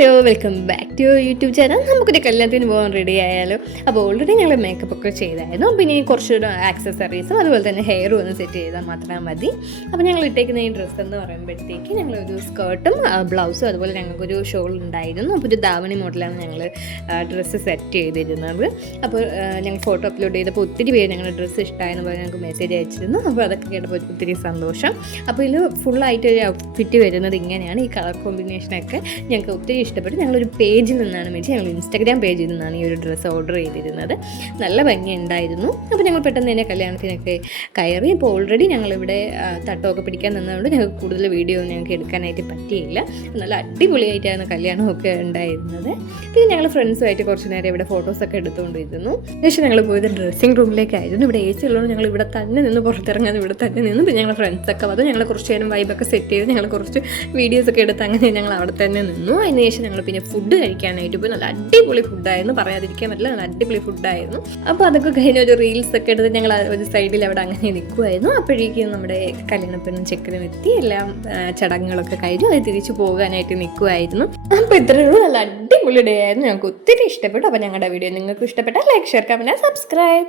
Hello welcome back to YouTube channel നമുക്കൊരു കല്യാണത്തിന് പോകാൻ റെഡി ആയാലോ? അപ്പോൾ ഓൾറെഡി ഞങ്ങൾ മേക്കപ്പ് ഒക്കെ ചെയ്തായിരുന്നു. പിന്നെ കുറച്ച് ആക്സസറീസും അതുപോലെ തന്നെ ഹെയറും ഒന്ന് സെറ്റ് ചെയ്താൽ മാത്രം മതി. അപ്പോൾ ഞങ്ങൾ ഇട്ടേക്കുന്ന ഈ ഡ്രസ്സ് എന്ന് പറയുമ്പോഴത്തേക്ക് ഞങ്ങളൊരു സ്കേർട്ടും ബ്ലൗസും അതുപോലെ ഞങ്ങൾക്കൊരു ഷോൾ ഉണ്ടായിരുന്നു. അപ്പോൾ ഒരു ദാവണി മോഡലാണ് ഞങ്ങൾ ഡ്രസ്സ് സെറ്റ് ചെയ്തിരുന്നത്. അപ്പോൾ ഞങ്ങൾ ഫോട്ടോ അപ്ലോഡ് ചെയ്തപ്പോൾ ഒത്തിരി പേര് ഞങ്ങളുടെ ഡ്രസ്സ് ഇഷ്ടമായെന്ന് പറഞ്ഞ് ഞങ്ങൾക്ക് മെസ്സേജ് അയച്ചിരുന്നു. അപ്പോൾ അതൊക്കെ കേട്ടപ്പോൾ ഒത്തിരി സന്തോഷം. അപ്പോൾ ഇതിൽ ഫുള്ളായിട്ട് ഒരു ഔട്ട്ഫിറ്റ് വരുന്നത് ഇങ്ങനെയാണ്. ഈ കളർ കോമ്പിനേഷനൊക്കെ ഞങ്ങൾക്ക് ഒത്തിരി ഇഷ്ടപ്പെട്ടു. ഞങ്ങളൊരു പേജിൽ നിന്നാണ് മേടിച്ചത്. ഞങ്ങൾ ഇൻസ്റ്റാഗ്രാം പേജിൽ നിന്നാണ് ഈ ഒരു ഡ്രസ്സ് ഓർഡർ ചെയ്തിരുന്നത്. നല്ല ഭംഗി ഉണ്ടായിരുന്നു അപ്പോൾ ഞങ്ങൾ പെട്ടെന്ന് തന്നെ കല്യാണത്തിനൊക്കെ കയറി. ഇപ്പോൾ ഓൾറെഡി ഞങ്ങളിവിടെ തട്ടമൊക്കെ പിടിക്കാൻ നിന്നതുകൊണ്ട് ഞങ്ങൾക്ക് കൂടുതൽ വീഡിയോ ഞങ്ങൾക്ക് എടുക്കാനായിട്ട് പറ്റിയില്ല. നല്ല അടിപൊളിയായിട്ടാണ് കല്യാണമൊക്കെ ഉണ്ടായിരുന്നത്. പിന്നെ ഞങ്ങൾ ഫ്രണ്ട്സുമായിട്ട് കുറച്ച് നേരം ഇവിടെ ഫോട്ടോസൊക്കെ എടുത്തുകൊണ്ടിരുന്നു. ശേഷം ഞങ്ങൾ പോയത് ഡ്രസ്സിങ് റൂമിലേക്കായിരുന്നു ഇവിടെ എ സി ഉള്ളതുകൊണ്ട് ഞങ്ങൾ ഇവിടെ തന്നെ നിന്ന് പുറത്തിറങ്ങാതെ ഇവിടെ തന്നെ നിന്ന് പിന്നെ ഞങ്ങൾ ഫ്രണ്ട്സൊക്കെ വന്നു. ഞങ്ങൾ കുറച്ച് നേരം വൈബൊക്കെ സെറ്റ് ചെയ്ത്. ഞങ്ങൾ കുറച്ച് വീഡിയോസൊക്കെ എടുത്ത് അങ്ങനെ ഞങ്ങൾ അവിടെ തന്നെ നിന്നു. അതിന് ശേഷം ഞങ്ങൾ പിന്നെ ഫുഡ് കഴിക്കാനായിട്ട് പോയി. നല്ല അടിപൊളി ഫുഡായിരുന്നു പറയാതിരിക്കാൻ പറ്റില്ല. നല്ല അടിപൊളി ഫുഡായിരുന്നു അപ്പോൾ അതൊക്കെ കഴിഞ്ഞ് ഒരു റീൽസ് ഒക്കെ എടുത്ത് ഞങ്ങൾ ഒരു സൈഡിൽ അവിടെ അങ്ങനെ നിൽക്കുമായിരുന്നു അപ്പോഴേക്കും നമ്മുടെ കല്യാണപ്പെണ്ണും ചെക്കനും എത്തി. എല്ലാം ചടങ്ങുകളൊക്കെ കഴിഞ്ഞു. അത് തിരിച്ചു പോകാനായിട്ട് നിൽക്കുമായിരുന്നു അപ്പോൾ ഇത്രയേ ഉള്ളൂ. നല്ല അടിപൊളി ഡേ ആയിരുന്നു. ഞങ്ങൾക്ക് ഒത്തിരി ഇഷ്ടപ്പെട്ടു. അപ്പോൾ ഞങ്ങളുടെ വീഡിയോ നിങ്ങൾക്ക് ഇഷ്ടപ്പെട്ടാൽ ലൈക്ക് ഷെയർ കമന്റ് സബ്സ്ക്രൈബ്